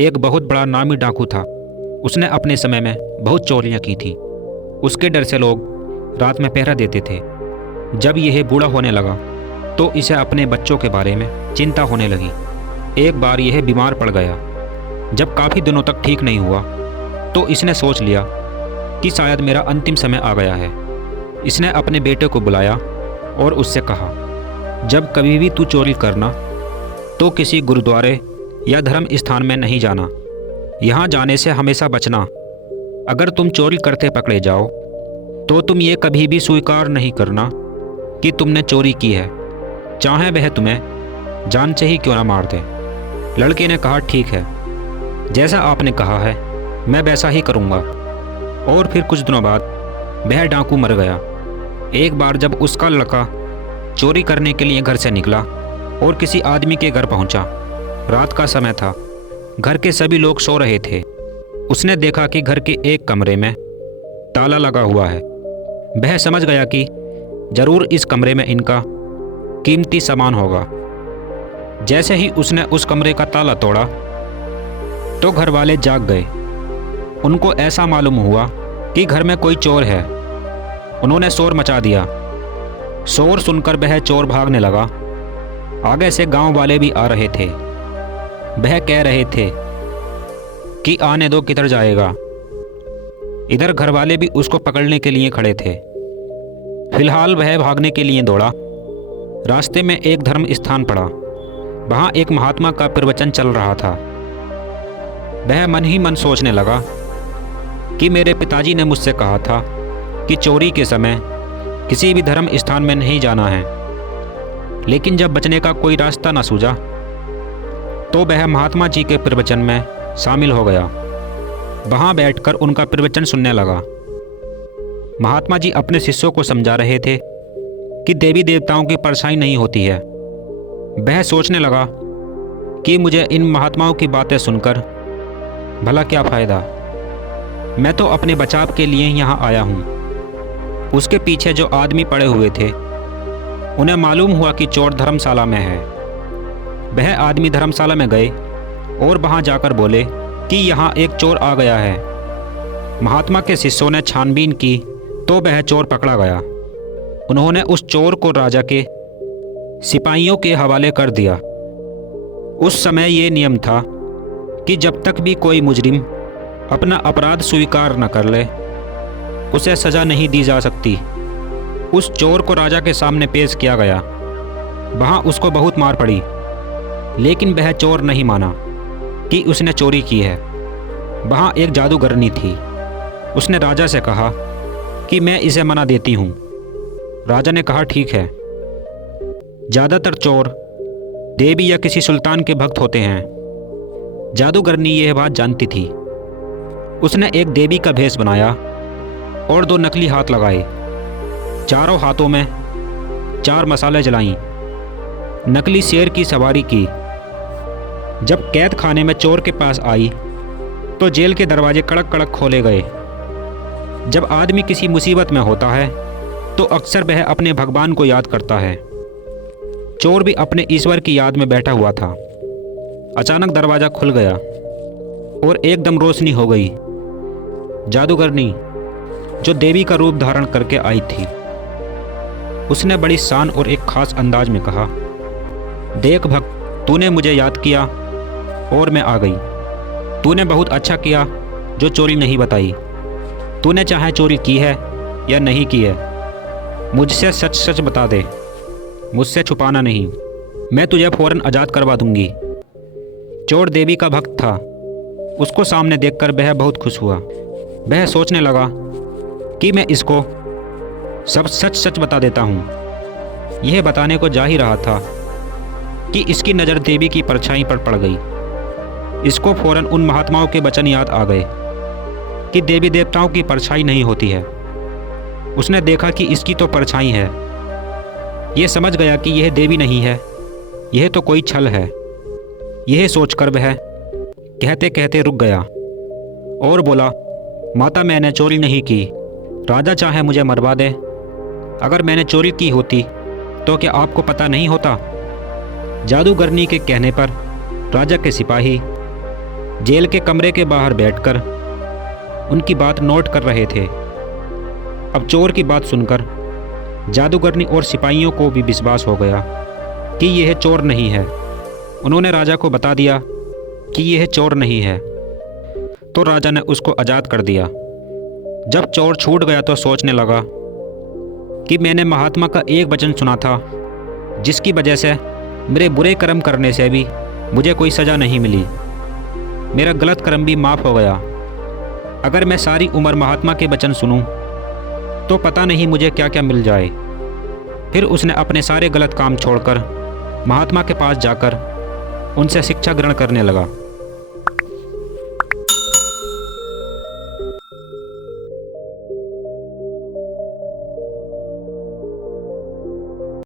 एक बहुत बड़ा नामी डाकू था। उसने अपने समय में बहुत चोरियां की थी। उसके डर से लोग रात में पहरा देते थे। जब यह बूढ़ा होने लगा तो इसे अपने बच्चों के बारे में चिंता होने लगी। एक बार यह बीमार पड़ गया। जब काफ़ी दिनों तक ठीक नहीं हुआ तो इसने सोच लिया कि शायद मेरा अंतिम समय आ गया है। इसने अपने बेटे को बुलाया और उससे कहा, जब कभी भी तू चोरी करना तो किसी गुरुद्वारे या धर्म स्थान में नहीं जाना। यहाँ जाने से हमेशा बचना। अगर तुम चोरी करते पकड़े जाओ तो तुम ये कभी भी स्वीकार नहीं करना कि तुमने चोरी की है, चाहे वह तुम्हें जान से ही क्यों ना मार दे। लड़के ने कहा, ठीक है, जैसा आपने कहा है मैं वैसा ही करूँगा। और फिर कुछ दिनों बाद वह डाकू मर गया। एक बार जब उसका लड़का चोरी करने के लिए घर से निकला और किसी आदमी के घर पहुंचा। रात का समय था, घर के सभी लोग सो रहे थे। उसने देखा कि घर के एक कमरे में ताला लगा हुआ है। वह समझ गया कि जरूर इस कमरे में इनका कीमती सामान होगा। जैसे ही उसने उस कमरे का ताला तोड़ा तो घर वाले जाग गए। उनको ऐसा मालूम हुआ कि घर में कोई चोर है। उन्होंने शोर मचा दिया। शोर सुनकर वह चोर भागने लगा। आगे से गांव वाले भी आ रहे थे। वह कह रहे थे कि आने दो, किधर जाएगा। इधर घर वाले भी उसको पकड़ने के लिए खड़े थे। फिलहाल वह भागने के लिए दौड़ा। रास्ते में एक धर्म स्थान पड़ा। वहाँ एक महात्मा का प्रवचन चल रहा था। वह मन ही मन सोचने लगा कि मेरे पिताजी ने मुझसे कहा था कि चोरी के समय किसी भी धर्म स्थान में नहीं जाना है। लेकिन जब बचने का कोई रास्ता न सूझा तो वह महात्मा जी के प्रवचन में शामिल हो गया। वहाँ बैठकर उनका प्रवचन सुनने लगा। महात्मा जी अपने शिष्यों को समझा रहे थे कि देवी देवताओं की परछाई नहीं होती है। वह सोचने लगा कि मुझे इन महात्माओं की बातें सुनकर भला क्या फ़ायदा। मैं तो अपने बचाव के लिए यहाँ आया हूँ। उसके पीछे जो आदमी पड़े हुए थे उन्हें मालूम हुआ कि चोर धर्मशाला में है। वह आदमी धर्मशाला में गए और वहाँ जाकर बोले कि यहाँ एक चोर आ गया है। महात्मा के शिष्यों ने छानबीन की तो वह चोर पकड़ा गया। उन्होंने उस चोर को राजा के सिपाहियों के हवाले कर दिया। उस समय ये नियम था कि जब तक भी कोई मुजरिम अपना अपराध स्वीकार न कर ले उसे सज़ा नहीं दी जा सकती। उस चोर को राजा के सामने पेश किया गया। वहाँ उसको बहुत मार पड़ी, लेकिन वह चोर नहीं माना कि उसने चोरी की है। वहाँ एक जादूगरनी थी। उसने राजा से कहा कि मैं इसे मना देती हूँ। राजा ने कहा, ठीक है। ज़्यादातर चोर देवी या किसी सुल्तान के भक्त होते हैं। जादूगरनी यह बात जानती थी। उसने एक देवी का भेष बनाया और 2 नकली हाथ लगाए। चारों हाथों में 4 मसाले जलाईं। नकली शेर की सवारी की। जब कैद खाने में चोर के पास आई तो जेल के दरवाजे कड़क कड़क खोले गए। जब आदमी किसी मुसीबत में होता है तो अक्सर वह अपने भगवान को याद करता है। चोर भी अपने ईश्वर की याद में बैठा हुआ था। अचानक दरवाज़ा खुल गया और एकदम रोशनी हो गई। जादूगरनी जो देवी का रूप धारण करके आई थी, उसने बड़ी शान और एक खास अंदाज में कहा, देख भक्त, तूने मुझे याद किया और मैं आ गई। तूने बहुत अच्छा किया जो चोरी नहीं बताई। तूने चाहे चोरी की है या नहीं की है, मुझसे सच सच बता दे। मुझसे छुपाना नहीं। मैं तुझे फ़ौरन आज़ाद करवा दूंगी। चोर देवी का भक्त था। उसको सामने देखकर वह बहुत खुश हुआ। वह सोचने लगा कि मैं इसको सब सच सच बता देता हूँ। यह बताने को जा ही रहा था कि इसकी नज़र देवी की परछाई पर पड़ गई। इसको फ़ौरन उन महात्माओं के वचन याद आ गए कि देवी देवताओं की परछाई नहीं होती है। उसने देखा कि इसकी तो परछाई है। यह समझ गया कि यह देवी नहीं है, यह तो कोई छल है। यह सोचकर वह कहते कहते रुक गया और बोला, माता, मैंने चोरी नहीं की। राजा चाहे मुझे मरवा दे। अगर मैंने चोरी की होती तो क्या आपको पता नहीं होता? जादूगरनी के कहने पर राजा के सिपाही जेल के कमरे के बाहर बैठकर उनकी बात नोट कर रहे थे। अब चोर की बात सुनकर जादूगरनी और सिपाहियों को भी विश्वास हो गया कि यह चोर नहीं है। उन्होंने राजा को बता दिया कि यह चोर नहीं है, तो राजा ने उसको आज़ाद कर दिया। जब चोर छूट गया तो सोचने लगा कि मैंने महात्मा का एक वचन सुना था, जिसकी वजह से मेरे बुरे कर्म करने से भी मुझे कोई सज़ा नहीं मिली। मेरा गलत कर्म भी माफ़ हो गया। अगर मैं सारी उम्र महात्मा के वचन सुनूं, तो पता नहीं मुझे क्या क्या मिल जाए। फिर उसने अपने सारे गलत काम छोड़कर महात्मा के पास जाकर उनसे शिक्षा ग्रहण करने लगा।